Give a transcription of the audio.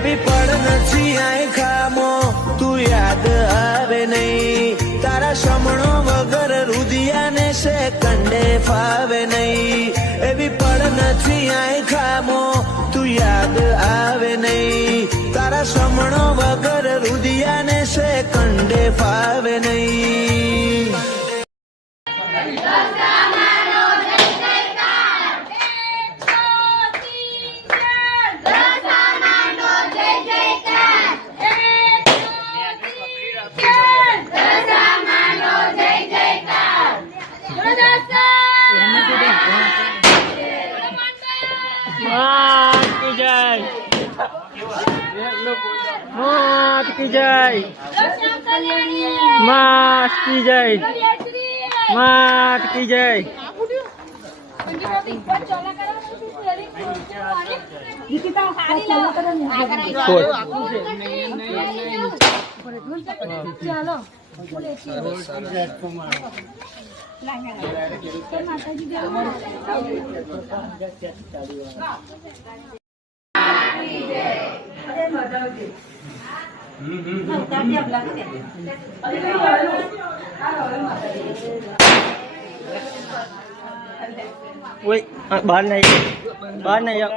એવી પડ નથી આય ખામો તું યાદ આવે નહીં તારા શમણો વગર રુદિયાને સેકન્ડે ફાવે નહીં એવી પડ નથી આય ખામો તું યાદ આવે નહીં તારા શમણો વગર રુદિયાને સેકન્ડે ફાવે નહીં मात की जय मात की जय मात की जय Wait, bán này ạ.